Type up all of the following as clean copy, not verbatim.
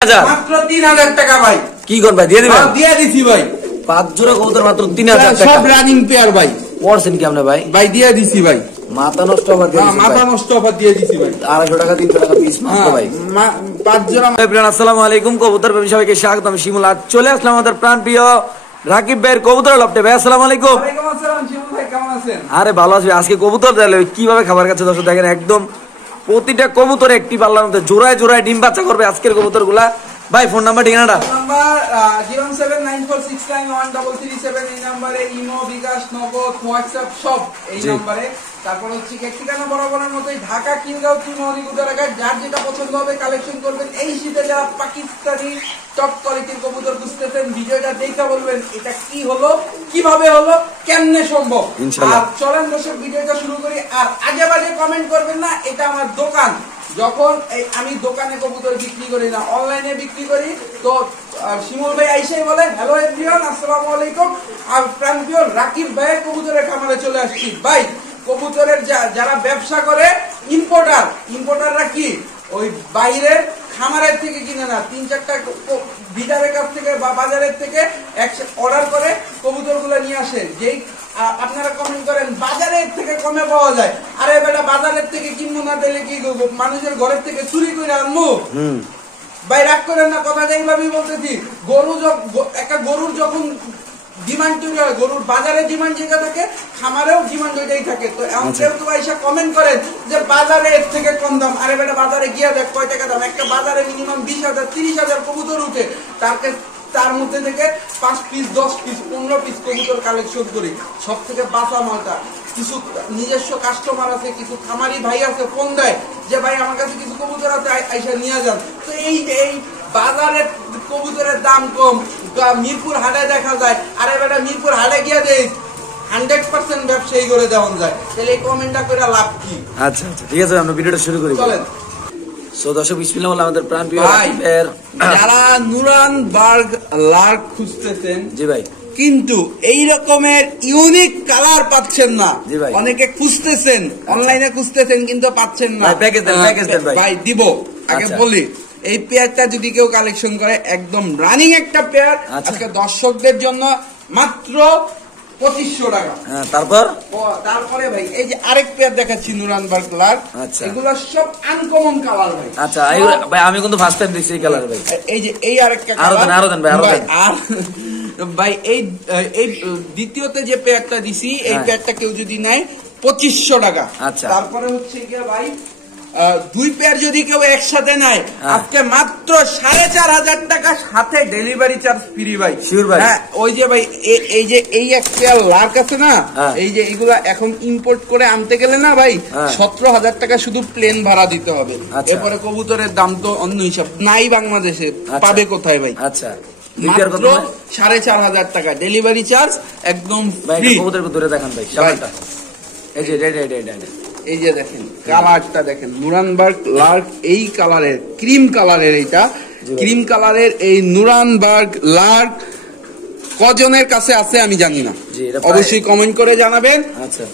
মাত্র 3000 টাকা ভাই। কি কোন ভাই দিয়ে দিবেন? দিয়ে দিছি ভাই। 5 জোড়া কবুতর মাত্র 3000 টাকা। সব রানিং পেয়ার ভাই। পড়ছেন কি আপনি ভাই? ভাই দিয়ে দিছি ভাই। মাথা নষ্ট অফার দিয়ে দিছি। মাথা নষ্ট অফার দিয়ে দিছি ভাই। 250 টাকা 300 টাকা পিস মাত্র ভাই। 5 জোড়া। আসসালামু আলাইকুম, কবুতর প্রেমী সবাইকে স্বাগত। আমি শিমুল, আজ চলে আসলাম আমাদের প্রাণ প্রিয় রাকিব ভাইয়ের কবুতর লফটে। ভাই আসসালামু আলাইকুম। ওয়ালাইকুম আসসালাম শিমুল ভাই, কেমন আছেন? আরে ভালো আছি। আজকে কবুতর দিলে কিভাবে খাবার কাছে দর্শক দেখেন, একদম প্রতিটা কবুতর একটি পাল্লার মধ্যে জোড়ায় জোড়ায় ডিম বাচ্চা করবে আজকের কবুতরগুলা। ভাই ফোন নাম্বার ঠিকানাটা? নাম্বার 07946913337, এই নম্বরে ইমো, বিকাশ, নগদ, হোয়াটসঅ্যাপ সব এই নম্বরে। তারপর হচ্ছে ঠিকানা বরাবরের মতোই ঢাকা কিংগাও চুনরিগুদারাঘাট। যার যেটা পছন্দ হবে কালেকশন করবেন। এই শীতে যারা পাকিস্তানি টপ কোয়ালিটির কবুতর খুঁজতেছেন, ভিডিওটা দেখে বলবেন এটা কি হলো, কিভাবে হলো, কেমনে সম্ভব। আর চলেন দর্শক ভিডিওটা শুরু করি। আর আগে বাজে কমেন্ট করবেন না, এটা আমার দোকান। যখন আমি দোকানে কবুতর বিক্রি করি না, অনলাইনে বিক্রি করি। তো শিমুল ভাই আইসাই বলে হ্যালো এভরিওয়ান, আসসালামু আলাইকুম, আর প্রাণপ্রিয় রাকিব ভাইয়ের কবুতরের খামারে চলে আসছি। ভাই কবুতরের যারা ব্যবসা করে ইম্পোর্টাররা কি ওই বাইরের খামারের থেকে কিনে না, 3-4টা বিডারের কাছ থেকে বা বাজারের থেকে অর্ডার করে কবুতরগুলো নিয়ে আসে। যেই আপনারা কমেন্ট করেন বাজারের থেকে কমে পাওয়া যায়। আরে বেটা বাজারের থেকে কিনবো না তাহলে কি করবো? মানুষের ঘরের থেকে চুরি করে আনবো? ভাই রাগ করেন না, কথাটা এইভাবেই বলতেছি। একটা গরুর যখন ডিমান্ড তৈরি হয়, গরুর বাজারে ডিমান্ড যেটা থাকে, খামারেও ডিমান্ড ওইটাই থাকে। তো এমন কেউ তো এসে কমেন্ট করেন যে বাজারে এর থেকে কম দাম। আরে বেটা বাজারে গিয়ে দেখ কয় টাকা দাম। একটা বাজারে মিনিমাম 20,000 30,000 কবুতর উঠে, তার মধ্যে থেকে 5 পিস 10 পিস 15 পিস কবুতর কালেকশন করি। সব থেকে বাঁচা মালটা। কিছু নিজস্ব কাস্টমার আছে, কিছু খামারি ভাই আছে, ফোন দেয় যে ভাই আমার কাছে কিছু কবুতর আছে, আইসা নিয়ে যান। তো এই বাজারে কবুতরের দাম কম, মিরপুর হাটে দেখা যায়। আরে বেটা মিরপুর হাটে গিয়ে দেয় 100% ব্যবসায়ী করে দেওয়া যায়। তাহলে এই কমেন্টটা করে লাভ কি? আচ্ছা আচ্ছা ঠিক আছে, আমরা ভিডিওটা শুরু করি। চলেন। সো দর্শক বিসমিল্লাহ বলে আমাদের প্রাণ প্রিয় রাকিবের যারা নুরানবার্গ লার্ক খুঁজতেছেন, জি ভাই, কিন্তু এই রকমের ইউনিক কালার পাচ্ছেন না। অনেকে খুঁজতেছেন, অনলাইনে খুঁজতেছেন কিন্তু পাচ্ছেন না। ভাই দিব, আগে বলি এই পেয়ারটা যদি কেউ কালেকশন করে, একদম রানিং একটা পেয়ার, আজকে দর্শকদের জন্য মাত্র 2500 টাকা। তারপরে ভাই এই যে আরেক পেয়ার দেখাচ্ছি নুরানবার্গ লার্ক, এগুলো সব আনকমন কালার ভাই। আচ্ছা ভাই আমি কিন্তু ফার্স্ট টাইম দেখছি এই কালার ভাই। এই যে এই আরেকটা কালার, আরো দেন ভাই এই দ্বিতীয়তে যে পেয়ারটা দিছি, এই পেয়ারটা কেউ যদি নেয় 2500 টাকা। তারপরে হচ্ছে গিয়ে ভাই 2 পেয়ার যদি কেউ একসাথে নেয়, আজকে মাত্র 4500 টাকা, সাথে ডেলিভারি চার্জ ফ্রি ভাই। হ্যাঁ ওই যে ভাই এই যে এই এক পেয়ার লার্ক আছে না, এই যে এগুলা এখন ইম্পোর্ট করে আনতে গেলে না ভাই 17,000 টাকা শুধু প্লেন ভাড়া দিতে হবে। এরপরে কবুতরের দাম তো অন্য হিসাব নাই বাংলাদেশে, পাবে কোথায় ভাই? আচ্ছা মাত্র 4500 টাকা ডেলিভারি চার্জ একদম ফ্রি। কবুতরকে ধরে দেখান ভাই সামনেটা। এই যে এই যে দেখেন কালারটা দেখেন, নুরানবার্গ লার্ক এই কালারের, ক্রিম কালারের, এইটা ক্রিম কালারের এই নুরানবার্গ লার্ক কজনের কাছে আছে আমি জানি না, অবশ্যই কমেন্ট করে জানাবেন।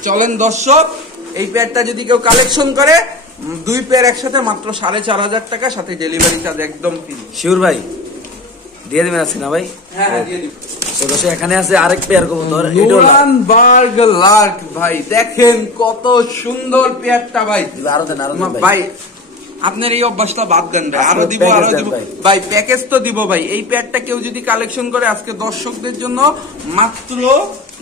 চলেন দর্শক, এই পেয়ারটা যদি কেউ কালেকশন করে, 2 পেয়ার একসাথে মাত্র 4500 টাকা, সাথে ডেলিভারি চার্জ একদম ফ্রি। শিওর ভাই দিয়ে দিবেন আজকে না ভাই? হ্যাঁ দিয়ে দিব। এখানে আছে আরেক পেয়ার কবুতর নুরানবার্গ লার্ক ভাই, দেখেন কত সুন্দর পেয়ারটা ভাই। আরো দেন ভাই, আপনার এই অভ্যাসটা বাদ দেন ভাই, আরো দিব ভাই, প্যাকেজ তো দিব ভাই। এই পেয়ারটা কেউ যদি কালেকশন করে আজকে দর্শকদের জন্য মাত্র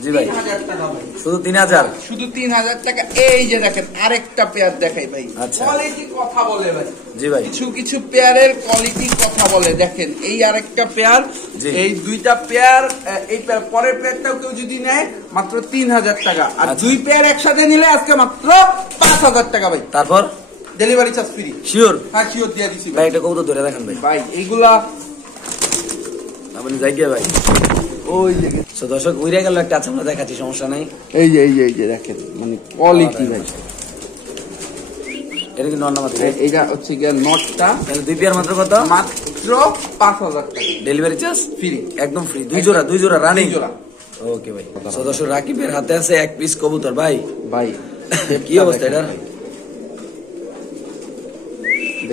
3000 টাকা ভাই, শুধু 3000, শুধু 3000 টাকা। এই যে দেখেন আরেকটা পেয়ার দেখাই ভাই, কোয়ালিটি কথা বলে ভাই। জি ভাই, কিছু পেয়ারের কোয়ালিটি কথা বলে। দেখেন এই আরেকটা পেয়ার, এই 2টা পেয়ার, এই পরের পেয়ারটাও কেউ যদি নেয় মাত্র 3000 টাকা, আর 2 পেয়ার একসাথে নিলে আজকে মাত্র 5000 টাকা ভাই। তারপর ডেলিভারি চার্জ ফ্রি। শিওর? হ্যাঁ শিওর দিয়ে দিছি ভাই। এটা কবুতর ধরে দেখেন ভাই। ভাই এইগুলা আপনি যাই ভাই, ওই যে দর্শক উইরে গেল একটা আছে, আমরা দেখাচ্ছি, সমস্যা নাই। এই যে দেখেন মানে কোয়ালিটি ভাই। এটা কি নর নামাতে? এইটা হচ্ছে গিয়ে নটটা। 2 পেয়ার মাত্র কত? মাত্র 5000 টাকা, ডেলিভারি চার্জ ফ্রি, একদম ফ্রি। 2 জোড়া রানিং। ওকে ভাই। দর্শক রাকিবের হাতে আছে 1 পিস কবুতর ভাই। কি অবস্থা এটা?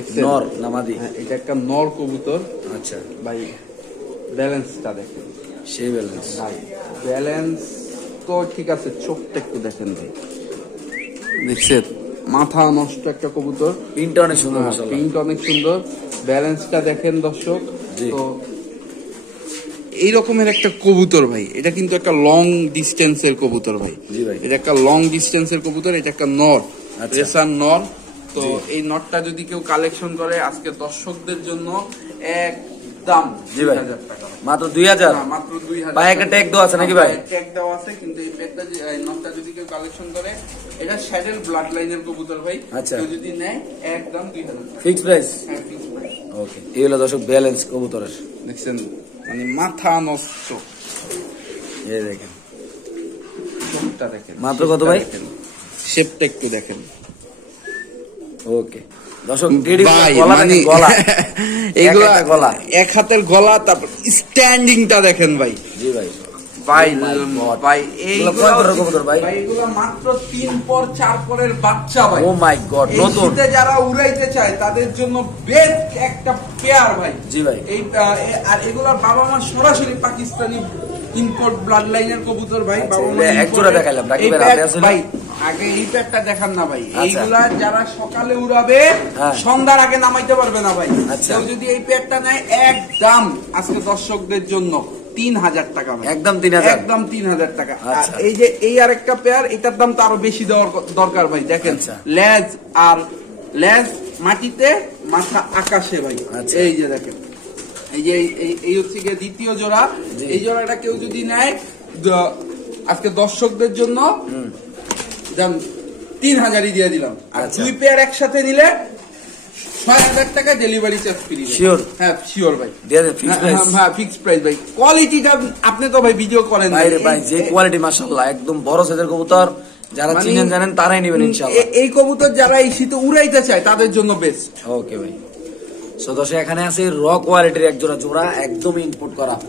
দেখছেন নর না মাদি? হ্যাঁ, এটা একটা নর কবুতর আচ্ছা ভাই। ব্যালেন্সটা দেখেন সেই ব্যালেন্স। ভাই, ব্যালেন্স তো ঠিক আছে, চোখটা একটু দেখেন ভাই, দেখছেন মাথা নষ্ট একটা কবুতর, প্রিন্টটা অনেক সুন্দর মাশাআল্লাহ। প্রিন্ট অনেক সুন্দর, ব্যালেন্সটা দেখেন দর্শক। জি। তো এই রকমের একটা কবুতর ভাই, এটা কিন্তু একটা লং ডিস্টেন্সের কবুতর ভাই। জি ভাই। এটা একটা লং ডিস্টেন্সের কবুতর, এটা একটা নর, আচ্ছা। রেসার নর। তো জি। এই নটটা যদি কেউ কালেকশন করে আজকে দর্শকদের জন্য একদম জি ভাই। 2000 টাকা। মাত্র 2000। না, মাত্র 2000। পায়ে একটা ট্যাগ দেওয়া আছে নাকি ভাই? ট্যাগ দেওয়া আছে, কিন্তু এই প্যাকটা এই নটটা যদি কেউ কালেকশন করে, এটা শ্যাডেল ব্লাড লাইনের কবুতর ভাই। আচ্ছা। কেউ যদি নেয় একদম 2000 টাকা। Fix price. হ্যাঁ, fix price। ওকে, এই হলো দর্শক ব্যালেন্স কবুতরের। দেখছেন মানে মাথা নষ্ট, এই দেখেন চোখটা দেখেন, মাত্র কত ভাই? শেপটা একটু দেখেন ওকে দর্শক, টেডি ভাই, গলা মানে দেখেন, গলা এইগুলা এক একটা গলা। এক হাতের গলা, তারপর স্ট্যান্ডিংটা দেখেন ভাই। জি ভাই। ভাই Oh my God. ভাই এগুলো কয় পরের কবুতর ভাই? এগুলো মাত্র 3 পর 4 পরের বাচ্চা ভাই। ও মাই গড, এই নতুন। শীতে যারা উড়াইতে চায় তাদের জন্য বেস্ট একটা পেয়ার ভাই। জি ভাই। এই আর এগুলোর বাবা মা সরাসরি পাকিস্তানি ইম্পোর্ট ব্লাড লাইনের কবুতর ভাই। আচ্ছা, বাবা মা এগুলো এক import জোড়া এর- দেখাইলাম, বাকি এই বের pack হাতে আছে না? ভাই, আগে এই প্যাকটা দেখান না ভাই। আচ্ছা। এইগুলা যারা সকালে উড়াবে হ্যাঁ। সন্ধ্যার আগে নামাইতে পারবে না ভাই। আচ্ছা। কেউ যদি এই প্যাকটা নেয় একদম আজকে দর্শকদের জন্য 3000 টাকা ভাই। একদম 3000। একদম 3000 টাকা। আর আচ্ছা। এই যে এই আরেকটা পেয়ার, এটার দাম তো আরো বেশি দেওয়ার দরকার ভাই। দেখেন আচ্ছা। লেজ আর লেজ মাটিতে, মাথা আকাশে ভাই। আচ্ছা। এই যে দেখেন, এই যে এই হচ্ছে গিয়ে দ্বিতীয় জোড়া। জি। এই জোড়াটা কেউ যদি নেয় আজকে দর্শকদের জন্য দাম 3000ই দিয়ে দিলাম। আর আচ্ছা। 2 পেয়ার একসাথে নিলে 6000 টাকা ডেলিভারি চার্জ ফ্রি। Sure? হ্যাঁ, শিওর ভাই। দিয়ে দেন ফিক্স প্রাইস। হ্যাঁ, ফিক্স প্রাইস ভাই। কোয়ালিটিটা আপনি তো ভাই ভিডিও করেন ভাই রে ভাই, যে এই- কোয়ালিটি মাশাআল্লাহ, একদম বড় সাইজের কবুতর, যারা মানে- চিনেন জানেন তারাই নেবেন ইনশাআল্লাহ। এই কবুতর যারা এই শীতে উড়াইতে চায় তাদের জন্য বেস্ট। ওকে ভাই। সো দর্শক, এখানে আছে র কোয়ালিটির এক জোড়া জোড়া, একদম ইনপুট করা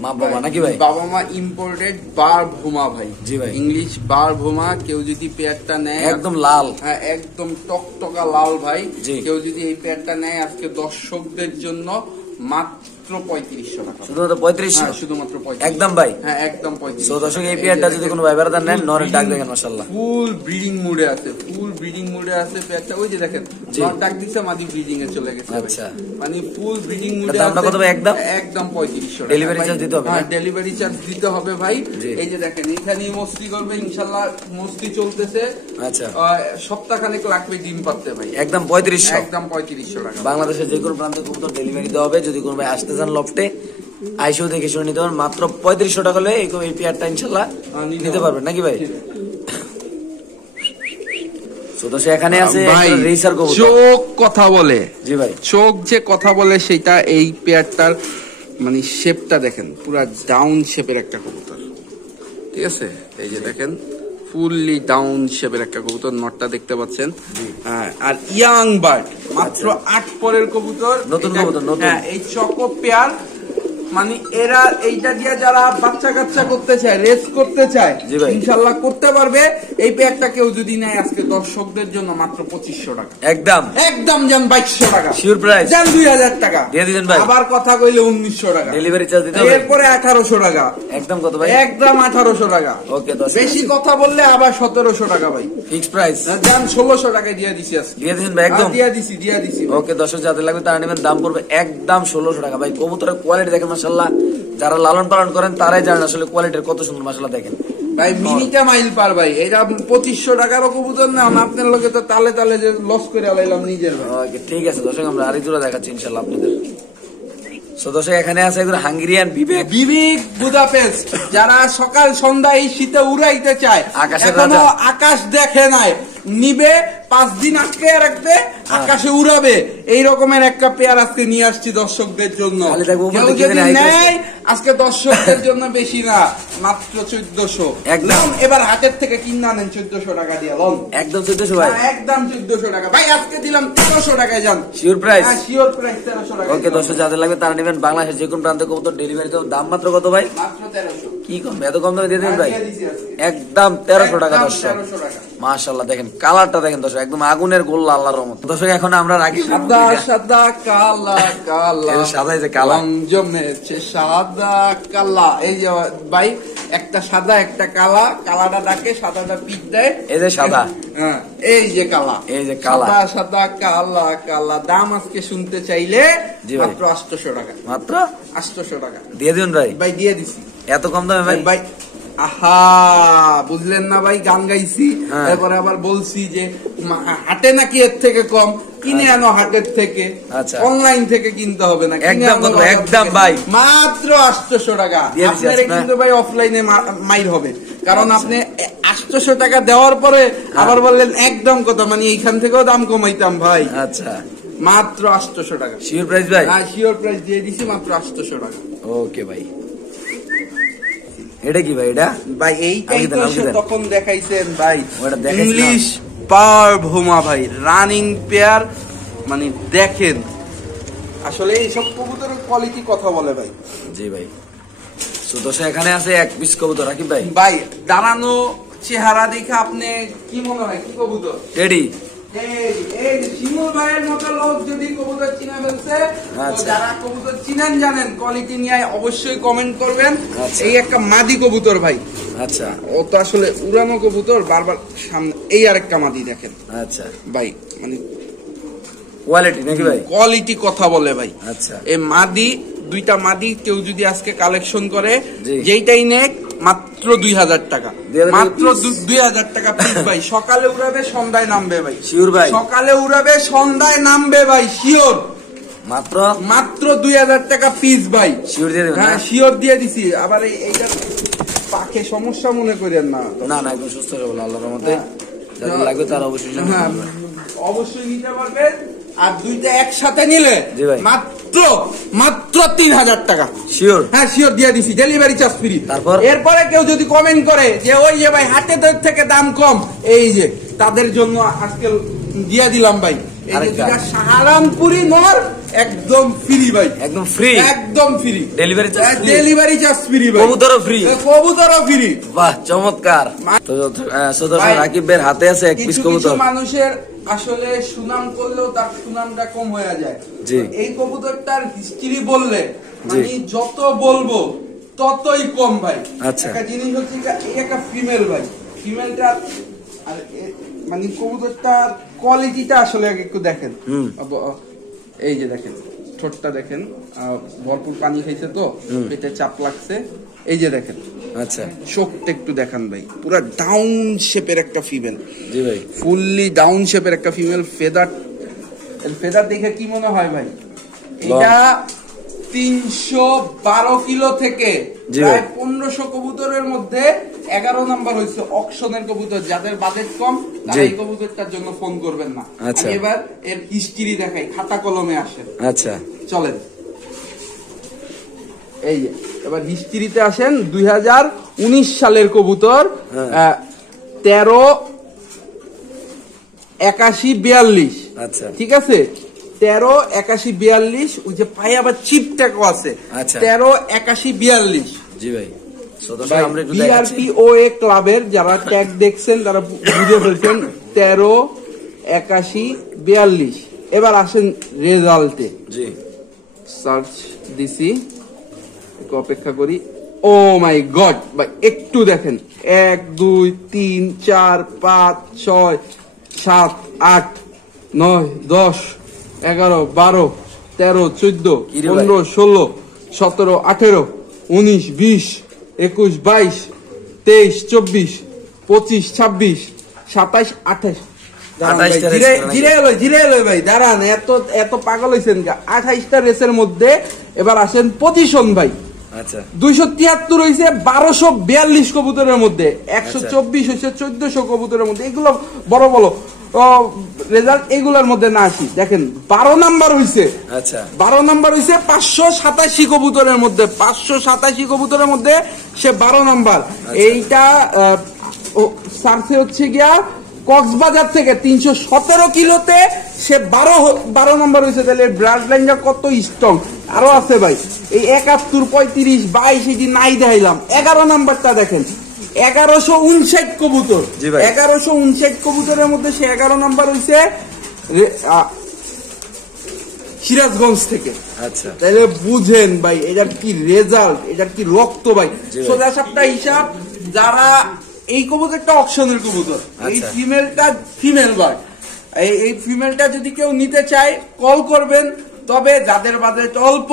মা বাবা নাকি ভাই? বাবা মা ইম্পোর্টেড বার ভোমা ভাই। জি ভাই। ইংলিশ বার ভোমা। কেউ যদি পেয়ারটা নেয় একদম লাল। হ্যাঁ, একদম টকটকা লাল ভাই। জি। কেউ যদি এই পেয়ারটা নেয় আজকে দর্শকদের জন্য মাত্র 3500 টাকা। শুধুমাত্র 3500। হ্যাঁ, শুধুমাত্র 3500। একদম ভাই। হ্যাঁ, একদম 3500। সো দর্শক, এই পেয়ারটা যদি কোনো ভাই বেড়াদার নেন, নরের ডাক দেখেন মাশাআল্লাহ। ফুল ব্রিডিং মুডে আছে, ফুল ব্রিডিং মুডে আছে পেয়ারটা। ওই যে দেখেন, জি। নর ডাক দিছে, মাদি ব্রিডিং এ চলে গেছে ভাই। আচ্ছা। মানে ফুল ব্রিডিং মুডে এটার দামটা আছে। কত ভাই একদম? একদম 3500 টাকা। Delivery ভাই, charge দিতে হবে না? হ্যাঁ, ডেলিভারি চার্জ দিতে হবে ভাই। জি। এই যে দেখেন, এখানেই মস্তি করবে ইনশাআল্লাহ। মস্তি চলতেছে। আচ্ছা। সপ্তাহখানেক লাগবে ডিম পাততে ভাই। একদম 3500। একদম 3500 টাকা। বাংলাদেশের যে কোনো প্রান্তে কবুতর ডেলিভারি দেওয়া হবে। যদি কোনো ভাই আসতে চান লফটে, আইসেও দেখে শুনে নিতে পারেন। মাত্র 3500 টাকা হলে এই পেয়ারটা ইনশাআল্লাহ নিতে পারবেন নাকি ভাই? সো দর্শক, এখানে আছে ভাই, রেসার কবুতর। চোখ কথা বলে। জি ভাই। চোখ যে কথা বলে সেটা এই পেয়ারটার মানে শেপটা দেখেন, পুরা ডাউন শেপের একটা কবুতর। ঠিক আছে, এই যে দেখেন ফুললি ডাউন শেপের একটা কবুতর। নটটা দেখতে পাচ্ছেন। হ্যাঁ, আর ইয়াং বার্ড, মাত্র 8 পরের কবুতর। নতুন এটা- কবুতর, নতুন। হ্যাঁ, এই চকো পেয়ার মানে এরা এইটা দিয়ে যারা বাচ্চা কাচ্চা করতে চায়, রেস করতে চায়, জি ভাই। ইনশাল্লাহ করতে পারবে। এই পেয়ারটা কেউ যদি নেয় আজকে দর্শকদের জন্য মাত্র 2500 টাকা। একদম একদম যান 2200 টাকা। Sure price. যান 2000 টাকা দিয়ে দিবেন ভাই। আবার কথা কইলে 1900 টাকা। ডেলিভারি চার্জ দিতে হবে। এরপরে 1800 টাকা। একদম কত ভাই? একদম 1800 টাকা। ওকে দর্শক, বেশি কথা বললে আবার 1700 টাকা ভাই। ফিক্স প্রাইস যান 1600 টাকায় দিয়ে দিছি আজকে। দিয়ে দিবেন ভাই একদম। দিয়ে দিছি ভাই। ওকে দর্শক, যাদের লাগবে তারা নেবেন। দাম পড়বে একদম 1600 টাকা ভাই। কবুতরের কোয়ালিটি দেখেন মাশাআল্লাহ, যারা লালন পালন করেন তারাই জানেন আসলে কোয়ালিটির কত সুন্দর। মাশাআল্লাহ দেখেন ভাই, মিনিটা মাইল পার ভাই। এটা 2500 টাকারও কবুতর না। আপনার লোকে তো তালে তালে যে লস করে আলাইলাম নিজের ভাই। ওকে, ঠিক আছে দর্শক, আমরা আরেক জোড়া দেখাচ্ছি ইনশাআল্লাহ আপনাদের। সো দর্শক, এখানে আছে একজন হাঙ্গেরিয়ান বিবেক। বিবেক বুদাপেস্ট, যারা সকাল সন্ধ্যা এই শীতে উড়াইতে চায়, আকাশের এখনো রাজা। আকাশ দেখে নাই, নিবে 5 দিন আটকে রাখবে, আকাশে উড়াবে, এই রকমের একটা পেয়ার আজকে নিয়ে আসছি দর্শকদের জন্য। খালি দেখবো উপর কেউ থেকে যদি এখানে নেয় আইতেছে। আজকে দর্শকদের জন্য বেশি না, মাত্র 1400। একদম। এবার হাতের থেকে কিনা নেন 1400 টাকা দিয়ে লন। একদম 1400 ভাই। একদম 1400 টাকা ভাই। আজকে দিলাম 1300 টাকায় যান। Sure price. শিওর প্রাইস 1300 টাকা। ওকে দর্শক, যাদের লাগবে তারা নেবেন। বাংলাদেশের যে কোনো প্রান্তে কবুতর ডেলিভারি দেবো। দাম মাত্র কত ভাই? মাত্র 1300। কি কম, এত কম দামে দিয়ে দেবেন ভাই? দিয়ে দিছি আজকে। একদম 1300 টাকা একদম দর্শক। 1300 টাকা। মাশাআল্লাহ দেখেন কালারটা দেখেন দর্শক, একদম আগুনের গোল্লা আল্লাহর রহমত। দর্শক, এখন আমরা রাখি আপনার সাদা সাদা কালা কালা সাদাই যে কালা জমেছে সাদা কালা। এই যে ভাই একটা সাদা একটা কালা, কালাটা ডাকে সাদাটা পিট দেয়, এই যে সাদা, হ্যাঁ এই যে কালা, এই যে কালা, সাদা সাদা কালা কালা। দাম আজকে শুনতে চাইলে মাত্র 800 টাকা, মাত্র 800 টাকা দিয়ে দিন ভাই। ভাই দিয়ে দিছি। এত কম দামে ভাই? ভাই আহা বুঝলেন না ভাই, গান গাইছি তারপরে আবার বলছি যে হাটে নাকি এর থেকে কম, কিনে আনো হাটের থেকে, অনলাইন থেকে কিনতে হবে না, একদম ভাই মাত্র 800 টাকা। আপনারা কিন্তু ভাই অফলাইনে মাইর হবে, কারণ আপনি 800 টাকা দেওয়ার পরে আবার বললেন একদম কথা, মানে এইখান থেকেও দাম কমাইতাম ভাই। আচ্ছা মাত্র 800 টাকা শিওর প্রাইস ভাই? হ্যাঁ শিওর প্রাইস দিয়ে দিছি, মাত্র 800 টাকা। ওকে ভাই। এটা কি ভাই? এটা ভাই এইটাই তো তখন দেখাইছেন ভাই, ইংলিশ পাওয়ার ভোমা ভাই, রানিং পেয়ার। মানে দেখেন আসলে এইসব কবুতরের কোয়ালিটি কথা বলে ভাই। জি ভাই। সুদর্শন এখানে আছে এক পিস কবুতর রাকিব ভাই। ভাই দাঁড়ানো চেহারা দেখে আপনি কি মনে হয় কি কবুতর? টেডি। এই শিমুল ভাইয়ের মতো লোক যদি কবুতর চিনা ফেলছে, যারা কবুতর চিনেন জানেন কোয়ালিটি নিয়ে অবশ্যই কমেন্ট করবেন। এই একটা মাদি কবুতর ভাই। আচ্ছা ও তো আসলে উড়ানো কবুতর, বারবার সামনে। এই আরেকটা মাদি দেখেন। আচ্ছা ভাই, মানে কোয়ালিটি নাকি ভাই? কোয়ালিটি কথা বলে ভাই। আচ্ছা এই মাদি দুইটা মাদি কেউ যদি আজকে কালেকশন করে, যেইটাই নেক মাত্র 2000 টাকা, মাত্র 2000 টাকা পিস ভাই। সকালে উড়াবে সন্ধ্যায় নামবে ভাই, শিওর ভাই? সকালে উড়াবে সন্ধ্যায় নামবে ভাই, শিওর। মাত্র 2000 টাকা পিস ভাই, শিওর দিয়ে দেবেন? হ্যাঁ শিওর দিয়ে দিছি। আবার এইটা পাখে সমস্যা মনে করেন না, না না একদম সুস্থ হবে আল্লাহর রহমতে। যাদের লাগবে তারা অবশ্যই অবশ্যই নিতে পারবেন। আর দুইটা একসাথে নিলে মাত্র 3000 টাকা শিওর। হ্যাঁ শিওর দিয়ে দিছি, ডেলিভারি চার্জ ফ্রি। তারপর এরপরে কেউ যদি কমেন্ট করে যে ওই যে ভাই হাটে থেকে দাম কম, এই যে তাদের জন্য আজকে দিয়ে দিলাম ভাই। এই যে দুইটা সাহারানপুরি নর একদম ফ্রি ভাই, একদম ফ্রি, একদম ফ্রি। ডেলিভারি চার্জ ফ্রি ভাই, কবুতরও ফ্রি, কবুতরও ফ্রি। বাহ চমৎকার। তো সুদর্শন রাকিবের হাতে আছে এক পিস কবুতর। মানুষের আসলে সুনাম করলেও তার সুনামটা কম হয়ে যায়। এই কবুতরটার হিস্ট্রি বললে মানে যত বলবো ততই কম ভাই। একটা জিনিস হচ্ছে এই একটা ফিমেল ভাই, ফিমেলটা আর মানে কবুতরটার কোয়ালিটিটা আসলে একটু দেখেন। এই যে দেখেন ঠোঁটটা দেখেন, ভরপুর পানি খাইছে তো পেটে চাপ লাগছে। এই যে দেখেন, আচ্ছা চোখটা একটু দেখান ভাই, পুরো ডাউন শেপের একটা ফিমেল। জি ভাই, ফুললি ডাউন শেপের একটা ফিমেল। ফেদার দেখে কি মনে হয় ভাই? এটা 312 কিলো থেকে প্রায় 1500 কবুতরের মধ্যে 11 নাম্বার হয়েছে অকশনের কবুতর। যাদের বাজেট কম তারা এই কবুতরটার জন্য ফোন করবেন না। আমি এবার এর হিস্ট্রি দেখাই, খাতা কলমে আসেন। আচ্ছা চলেন, এই যে এবার হিস্ট্রিতে আসেন। 2019 সালের কবুতর, 138142। আচ্ছা ঠিক আছে, 138142। ওই যে পায়ে আবার চিপ ট্যাগও আছে। 138142। জি ভাই, বিআরপিওএ ক্লাবের যারা ট্যাগ দেখছেন তারা বুঝে ফেলছেন 138142। এবার আসেন রেজাল্টে। জি সার্চ দিছি, অপেক্ষা করি। ও মাই গড ভাই, একটু দেখেন 1 2 3 4 5 6 7 8 9 10 11 12 13 14 15 16 17 18 19 20 21 22 23 24 25 26 27 28। জিরে এলো ভাই, দাঁড়ান, এত পাগল হয়েছেন। 28টা রেসের মধ্যে এবার আসেন পজিশন ভাই। আচ্ছা 273 হয়েছে 1242 কবুতরের মধ্যে, 124 হয়েছে 1400 কবুতরের মধ্যে। এগুলো বড় বড় রেজাল্ট, এগুলোর মধ্যে না আসি। দেখেন 12 নাম্বার হয়েছে। আচ্ছা 12 নাম্বার হয়েছে 587 কবুতরের মধ্যে, 587 কবুতরের মধ্যে সে 12 নাম্বার। এইটা সার্চে হচ্ছে গিয়া কক্সবাজার থেকে 317 কিলোতে সে 12 নাম্বার হয়েছে। তাহলে ব্লাড লাইনটা কত স্ট্রং। আরো আছে ভাই, এই 71 35 22 এই যে নাই দেখাইলাম। 11 নাম্বারটা দেখেন, 1159 কবুতর। 1159 কবুতরের মধ্যে সে 11 নাম্বার হয়েছে। সিরাজগঞ্জ থেকে। আচ্ছা তাইলে বুঝেন ভাই এটার কি রেজাল্ট, এটার কি রক্ত ভাই। সোজা সাপটা হিসাব, যারা এই কবুতরটা অকশনের কবুতর, এই ফিমেলটা ফিমেল বার্ড, এই ফিমেলটা যদি কেউ নিতে চায় কল করবেন। তবে যাদের বাজেট অল্প,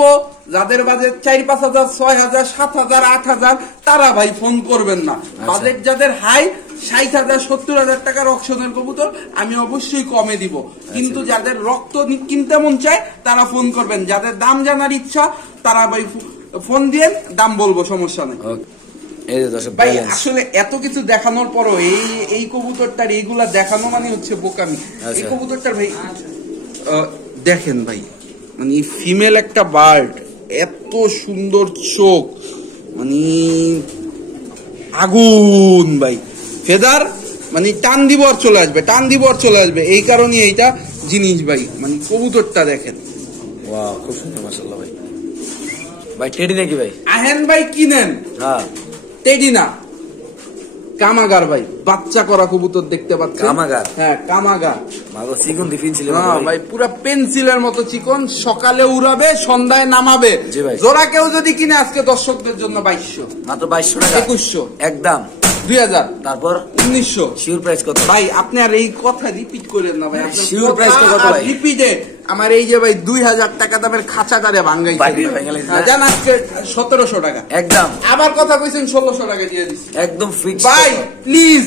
যাদের বাজেট 4-5 হাজার, 6 হাজার, 7 হাজার, 8 হাজার, তারা ভাই ফোন করবেন না। বাজেট যাদের হাই 60 হাজার, 70 হাজার টাকার অকশনের কবুতর আমি অবশ্যই কমে দিব। কিন্তু যাদের রক্ত কিনতে মন চায় তারা ফোন করবেন। যাদের দাম জানার ইচ্ছা তারা ভাই ফোন দিয়ে দাম বলবো, সমস্যা নেই। ভাই আসলে এত কিছু দেখানোর পরও এই কবুতরটার এইগুলা দেখানো মানে হচ্ছে বোকামি। এই কবুতরটার ভাই দেখেন ভাই, মানে ফিমেল একটা বার্ড, এত সুন্দর চোখ, মানে আগুন ভাই, ফেদার মানে টান দিব আর চলে আসবে, টান দিব আর চলে আসবে। এই কারণে এইটা জিনিস ভাই, মানে কবুতরটা দেখেন, ওয়াও খুব সুন্দর মাশাআল্লাহ ভাই। ভাই টেডি নাকি ভাই? আহেন ভাই কিনেন। হ্যাঁ টেডি না, কামাগার ভাই, বাচ্চা করা কবুতর দেখতে পাচ্ছেন। কামাগার? হ্যাঁ কামাগার। মাগো চিকন ডিফেন্সিল ভাই পুরো পেন্সিলের মতো চিকন, সকালে উড়াবে সন্ধ্যায় নামাবে। জি ভাই। জোড়া কেউ যদি কিনে আজকে দর্শকদের জন্য 2200, মাত্র 2200 টাকা, 2100, একদম 2000, তারপর 1900। শিওর প্রাইস কত ভাই আপনি আর এই কথা রিপিট করেন না ভাই, শিওর প্রাইস কত ভাই? রিপিটে আমার এই যে ভাই 2000 টাকা দামের খাঁচাটারে ভাঙাই জান আজকে 1700 টাকা একদম। আবার কথা কইছেন 1600 টাকা দিয়ে দিচ্ছি একদম ফিক্স ভাই, প্লিজ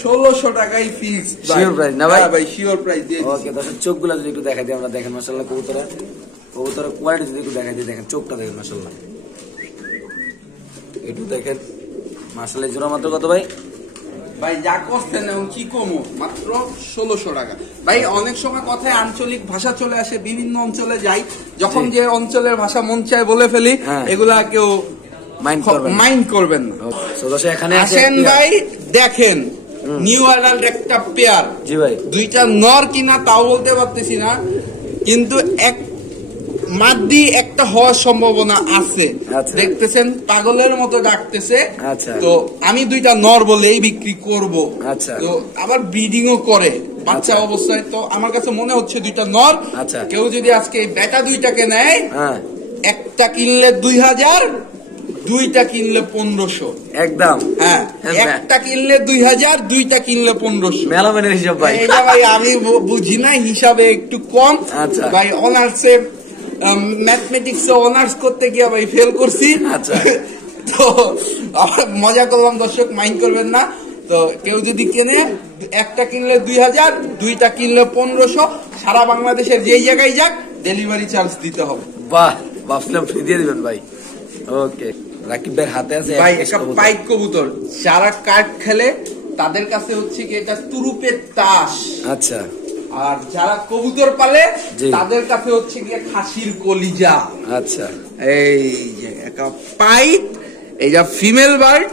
1600 টাকাই ফিক্স। শিওর প্রাইস না ভাই? ভাই শিওর প্রাইস দিয়ে দিচ্ছি। ওকে দর্শক চোখগুলো যদি একটু দেখাই দিই আমরা, দেখেন মাশাআল্লাহ কবুতরের কোয়ালিটি যদি একটু দেখাই দিই, দেখেন চোখটা দেখেন মাশাআল্লাহ, একটু দেখেন মাশাআল্লাহ। জোড়া মাত্র কত ভাই? ভাই যা করছেন এখন কি কমো, মাত্র 1600 টাকা। ভাই অনেক সময় কথায় আঞ্চলিক ভাষা চলে আসে, বিভিন্ন অঞ্চলে যাই, যখন যে অঞ্চলের ভাষা মন চায় বলে ফেলি, এগুলা কেউ মাইন্ড করবেন না। এখানে আসেন ভাই, দেখেন নিউ অ্যাডাল্ট একটা পেয়ার। জি ভাই। দুইটা নর কিনা তাও বলতে পারতেছি না, কিন্তু এক মাদি একটা হওয়ার সম্ভাবনা আছে। দেখতেছেন পাগলের মতো ডাকতেছে। তো আমি দুইটা নর বলেই বিক্রি করব। তো আবার ব্রিডিংও করে বাচ্চা অবস্থায়। তো আমার কাছে মনে হচ্ছে দুইটা নর। কেউ যদি আজকে বেটা দুইটাকে নেয়, একটা কিনলে 2000, দুইটা কিনলে 1500 একদম। হ্যাঁ, একটা কিনলে 2000, দুইটা কিনলে 1500। মেলামেনের হিসাব ভাই। এটা ভাই আমি বুঝি না, হিসাবে একটু কম ভাই। অনার্সে ম্যাথমেটিক্স অনার্স করতে গিয়ে ভাই ফেল করছি। তো মজা করলাম, দর্শক মাইন্ড করবেন না। তো কেউ যদি কেনে, একটা কিনলে 2000, দুইটা কিনলে 1500, সারা বাংলাদেশের যেই জায়গায় যাক ডেলিভারি চার্জ দিতে হবে। বাহ, ভাবছিলাম ফ্রি দিয়ে দিবেন ভাই। ওকে, রাকিব ভাইয়ের হাতে আছে ভাই একটা পাইক কবুতর, যারা কার্ড খেলে তাদের কাছে হচ্ছে কি এটা তুরুপের তাস। আচ্ছা। আর যারা কবুতর পালে তাদের কাছে হচ্ছে গিয়ে খাসির কলিজা। আচ্ছা। এই যে একটা পাইক, এই যা ফিমেল বার্ড,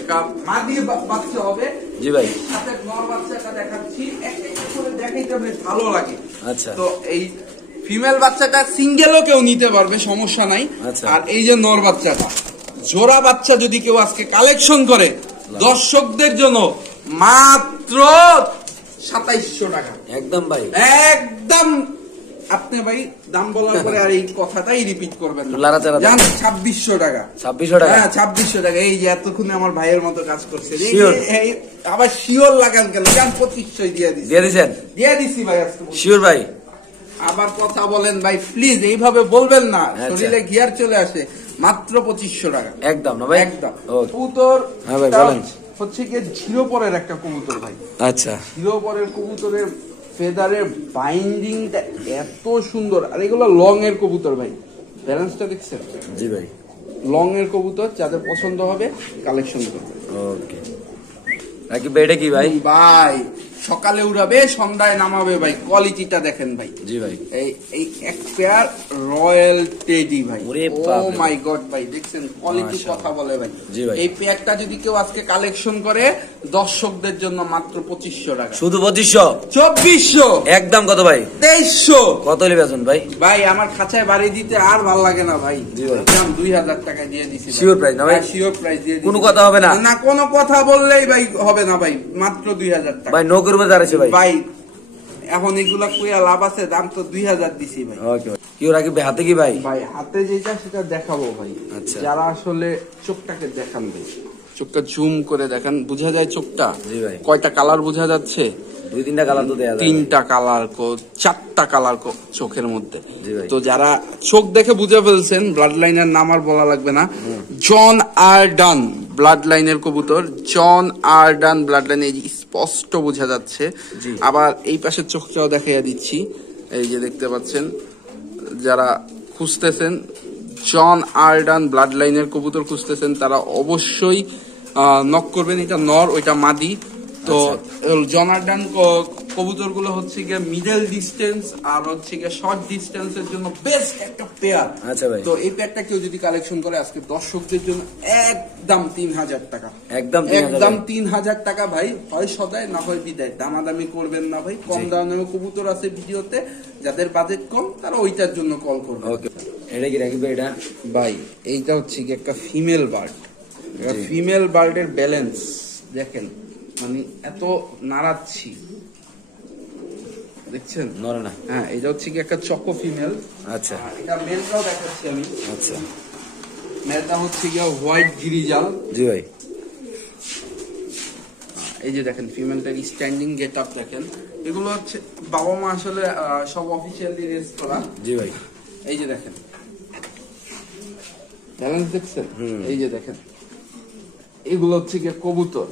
একটা মাদি বাচ্চা হবে। জি ভাই। সাথে নর বাচ্চাটা দেখাচ্ছি, একটা করে দেখাইতে বেশ ভালো লাগে। আচ্ছা। তো এই ফিমেল বাচ্চাটা সিঙ্গেলও কেউ নিতে পারবে, সমস্যা নাই। আর এই যে নর বাচ্চাটা, জোড়া বাচ্চা যদি কেউ আজকে কালেকশন করে দর্শকদের জন্য মাত্র 2700 টাকা একদম ভাই, একদম। আপনি ভাই দাম বলার পরে আর এই কথাটাই রিপিট করবেন না। 2600 টাকা। 2600 টাকা? হ্যাঁ 2600 টাকা। এই যে এতক্ষণে আমার ভাইয়ের মতো কাজ করছে, আবার শিওর লাগান কেন? 2500 দিয়ে দিচ্ছি। দিয়ে দিচ্ছি ভাই আজকে। শিওর ভাই? আবার কথা বলেন ভাই, প্লিজ এইভাবে বলবেন না, শরীরে গিয়ার চলে আসে। মাত্র 2500 টাকা একদম না ভাই? একদম। কবুতর বলেন হচ্ছে কি জিরো পরের একটা কবুতর ভাই। আচ্ছা। জিরো পরের কবুতরের ফেদারের বাইন্ডিংটা এত সুন্দর। আর এগুলো লং এর কবুতর ভাই, ব্যালেন্সটা দেখছেন? জি ভাই। লং এর কবুতর, যাদের পছন্দ হবে কালেকশন করবে। ওকে, রাকিব ভাই এটা কি ভাই? ভাই সকালে উড়াবে সন্ধ্যায় নামাবে ভাই, কোয়ালিটিটা দেখেন ভাই। জি ভাই। এই এক পেয়ার রয়্যাল টেডি ভাই। ওরে ও মাই গড ভাই, দেখছেন কোয়ালিটি কথা বলে ভাই। জি ভাই। এই পেয়ারটা যদি কেউ আজকে কালেকশন করে দর্শকদের জন্য মাত্র 2500 টাকা। শুধু 2500? 2400 একদম। কত ভাই? 2300। কত হলে বেচুন ভাই? ভাই আমার খাঁচায় বাড়ি দিতে আর ভালো লাগে না ভাই। জি ভাই। 2000 টাকা দিয়ে দিছি। শিওর প্রাইস না ভাই? শিওর প্রাইস দিয়ে দিছি। কোনো কথা হবে না? না কোনো কথা বললেই ভাই হবে না ভাই, মাত্র 2000 টাকা। ভাই নৌকের উপরে দাঁড়াচ্ছে ভাই। ভাই এখন এগুলা কুইয়া লাভ আছে, দাম তো 2000 দিছি ভাই। ওকে কি রাকিব ভাই হাতে কি ভাই? ভাই হাতে যেটা সেটা দেখাবো ভাই। আচ্ছা। যারা আসলে চোখটাকে দেখান ভাই, চোখটা জুম করে দেখান, বোঝা যায় চোখটা? জি ভাই। কয়টা কালার বোঝা যাচ্ছে? 2-3টা কালার তো দেয়া যায়। 3টা কালার, 4টা কালার চোখের মধ্যে। জি ভাই। তো যারা চোখ দেখে বুঝে ফেলছেন, ব্লাড লাইনের নাম আর বলা লাগবে না। জন আরডান ব্লাড লাইনের কবুতর, জন আরডান ব্লাড লাইনে স্পষ্ট বোঝা যাচ্ছে। জি। আবার এই পাশের চোখটাও দেখাইয়া দিচ্ছি, এই যে দেখতে পাচ্ছেন। যারা খুঁজতেছেন জন আরডান ব্লাড লাইনের কবুতর খুঁজতেছেন, তারা অবশ্যই নক করবেন। এটা নর, ওইটা মাদি। তো জন আরডান কবুতর গুলো হচ্ছে গিয়ে মিডল ডিস্টেন্স আর হচ্ছে গিয়ে শর্ট ডিস্টেন্সের জন্য বেস্ট একটা পেয়ার। আচ্ছা ভাই। তো এই পেয়ারটা কেউ যদি কালেকশন করে আজকে দর্শকদের জন্য একদম 3000 টাকা, একদম একদম 3000 টাকা ভাই। হয় সদায় না হয় বিদায়, দামাদামি করবেন না ভাই। কম দামে কবুতর আছে ভিডিওতে, যাদের বাজেট কম তারা ওইটার জন্য কল করবে। ওকে এটা কি রাকিব ভাই? এটা ভাই এইটা হচ্ছে কি একটা ফিমেল বার্ড। ফিমেল বার্ডের ব্যালেন্স দেখেন, মানে এত নাড়াচ্ছি, দেখছেন? নরে না। হ্যাঁ, এটা হচ্ছে কি একটা চকো ফিমেল। আচ্ছা এটা মেলটাও দেখাচ্ছি আমি। আচ্ছা। মেলটা হচ্ছে গিয়ে হোয়াইট গিরিজাল। জি ভাই। এই যে দেখেন ফিমেলটার স্ট্যান্ডিং গেট আপ দেখেন। এগুলো হচ্ছে বাবা মা আসলে সব অফিসিয়ালি রেস করা। জি ভাই। এই যে দেখেন ব্যালেন্স দেখছেন? এই যে দেখেন, এগুলো হচ্ছে গিয়ে কবুতর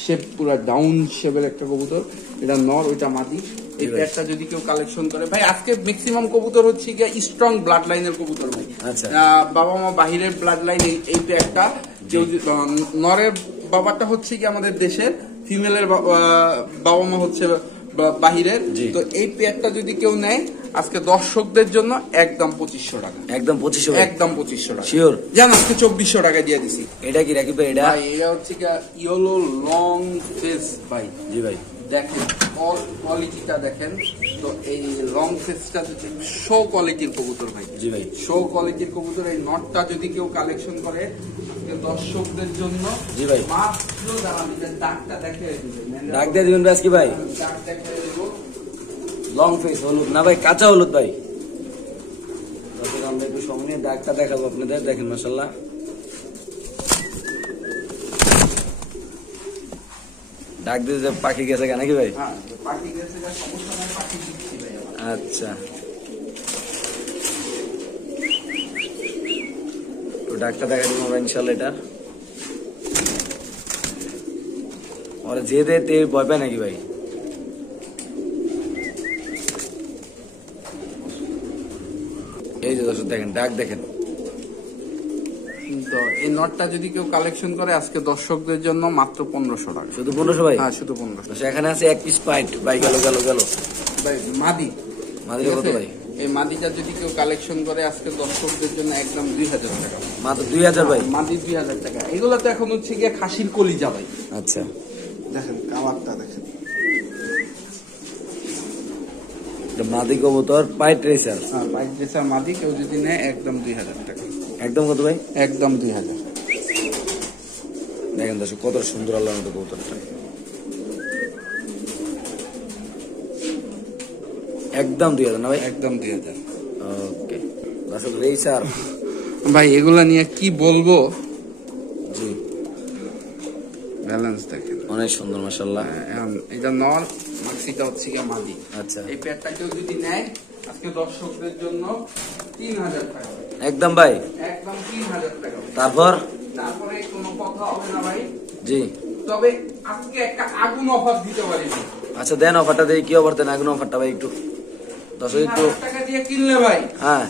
শেপ, পুরা ডাউন শেপের একটা কবুতর। এটা নর, ওইটা মাদি। এই পেয়ারটা যদি কেউ কালেকশন করে ভাই, আজকে ম্যাক্সিমাম কবুতর হচ্ছে গিয়ে স্ট্রং ব্লাড লাইনের কবুতর ভাই। আচ্ছা। বাবা মা বাহিরের ব্লাড লাইন। এই পেয়ারটা কেউ নরের বাবাটা হচ্ছে কি আমাদের দেশের, ফিমেলের বাবা মা হচ্ছে বাহিরের। তো এই পেয়ারটা যদি কেউ নেয় আজকে দর্শকদের জন্য একদম 2500 টাকা। একদম 2500? একদম 2500 টাকা শিওর? জান আজকে 2400 টাকা দিয়ে দিছি। এটা কি রাকিব ভাই? এটা ভাই এটা হচ্ছে কি ইয়েলো লং ফেস ভাই। জি ভাই। দেখেন কোয়ালিটিটা দেখেন। তো এই লং ফেসটা শো কোয়ালিটির কবুতর ভাই। জি ভাই। শো কোয়ালিটির কবুতর। এই নটটা যদি কেউ কালেকশন করে দর্শকদের জন্য। জি ভাই। মাত্র দাগটা দেখে দিবেন, ডাক দিয়ে দিবেন ভাই আজকে ভাই। দাগ দেখে দেব। লং ফেস হলুদ না ভাই, কাঁচা হলুদ ভাই। আমরা একটু সামনে ডাকটা দেখাবো আপনাদের, দেখেন মাশাআল্লাহ। ডাক দিয়ে পাখি গেছে নাকি ভাই? হ্যাঁ, পাখি গেছে, সমস্যা নাই, পাখি দিচ্ছি ভাই। আচ্ছা, তো ডাকটা দেখা দিব আমরা ইনশাল্লাহ। এটা ওরা যে দে ভয় পায় নাকি ভাই? এই যে দর্শক দেখেন, ডাক দেখেন। তো এই নটটা যদি কেউ কালেকশন করে আজকে দর্শকদের জন্য মাত্র 1500 টাকা। শুধু 1500 ভাই? হ্যাঁ, শুধু 1500। এখানে আছে এক পিস পাইট ভাই। গেল ভাই মাদি, মাদির কত ভাই? এই মাদিটা যদি কেউ কালেকশন করে আজকে দর্শকদের জন্য একদম 2000 টাকা। মাত্র 2000 ভাই? মাদি 2000 টাকা। এগুলো তো এখন হচ্ছে গিয়ে খাসির কলিজা ভাই। আচ্ছা দেখেন কালারটা দেখেন। মাদি কবুতর পাইট রেসার। হ্যাঁ, বাইক ড্রেসার মাদি কেউ যদি নেয় একদম 2000 টাকা। একদম কত ভাই? একদম 2000। দেখেন দর্শক কত সুন্দর আল্লাহর মতো কবুতরটা। একদম 2000 না ভাই? একদম 2000। ওকে দর্শক রেসার ভাই এগুলা নিয়ে কি বলবো। জি, ব্যালেন্স দেখেন অনেক সুন্দর মাশাআল্লাহ। এটা নর, মাক্সিটা হচ্ছে গিয়ে মাদি। আচ্ছা, এই পেয়ারটা কেউ যদি নেয় আজকে দর্শকদের জন্য 3000 টাকা। একদম ভাই? একদম 3000 টাকা। তারপরে কোনো কথা হবে না ভাই। জি, তবে আজকে একটা আগুন অফার দিতে পারি। আচ্ছা দেন অফারটা দেই। কি অফার দেন? আগুন অফারটা ভাই একটু দর্শক একটু। 3000 টাকা দিয়ে কিনলে ভাই, হ্যাঁ,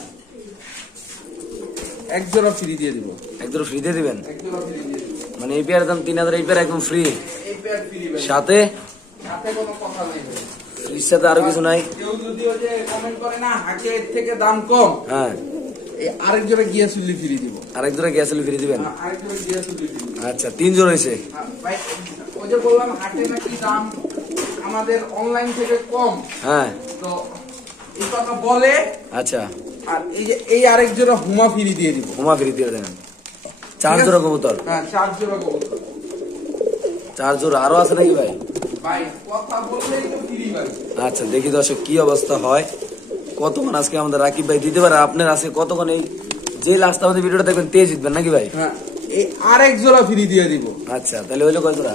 এক জোড়া ফ্রি দিয়ে দিব। একদম ফ্রি দিয়ে দিবেন? এক জোড়া ফ্রি দিয়ে দিব। মানে এই পেয়ারের দাম 3000, এই পেয়ার একদম ফ্রি? এই পেয়ার ফ্রি ভাই, সাথে সাথে কোনো কথা নেই ভাই। ফ্রির সাথে আরো কিছু নাই? কেউ যদি ওই যে কমেন্ট করে না হাটের থেকে দাম কম, হ্যাঁ, এই আরেক জোড়া গিয়া চুল্লি ফ্রি দিব। আরেক জোড়া গ্যাস ফ্রি দিবেন? আরেক জোড়া গিয়া চুল্লি ফ্রি দিব। আচ্ছা, 3 জোড়া হয়েছে ভাই ওই যে বললাম হাটে নাকি দাম আমাদের অনলাইন থেকে কম। হ্যাঁ, তো এই কথা বলে। আচ্ছা, আর এই যে এই আরেক জোড়া হুমা ফ্রি দিয়ে দিব। হুমা ফ্রি দিয়ে দেন। 4 জোড়া কবুতর? হ্যাঁ, 4 জোড়া কবুতর। 4 জোড়া আরো আছে নাকি ভাই? ভাই কথা বললেই তো ফ্রি ভাই। আচ্ছা দেখি দর্শক কি অবস্থা হয়, কতক্ষণ আজকে আমাদের রাকিব ভাই দিতে পারে। আপনার আজকে কতক্ষণ এই যে লাস্ট আমাদের ভিডিওটা দেখবেন তেজ জিতবেন নাকি ভাই? হ্যাঁ, এই আরেক জোড়া ফ্রি দিয়ে দিব। আচ্ছা তাহলে হইলো কয় জোড়া?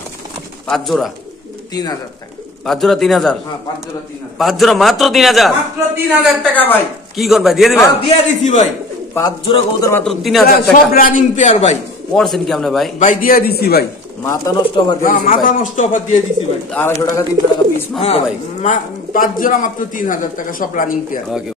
5 জোড়া। 3000 টাকা। 5 জোড়া 3000। হ্যাঁ 5 জোড়া 3000। 5 জোড়া মাত্র 3000। মাত্র 3000 টাকা ভাই। কি কোন ভাই দিয়ে দিবেন? হ্যাঁ, দিয়ে দিছি ভাই। 5 জোড়া কবুতর মাত্র 3000 টাকা। সব রানিং পেয়ার ভাই। পড়ছেন কি আপনি ভাই? ভাই দিয়ে দিছি ভাই। মাথা নষ্ট আবার দিয়ে হ্যাঁ, দিছেন মাথা ভাই। নষ্ট অফার দিয়ে দিছি ভাই। 250 টাকা 300 টাকা পিস মাত্র হ্যাঁ, ভাই। 5 জোড়া মাত্র 3000 টাকা, সব রানিং পেয়ার। ওকে।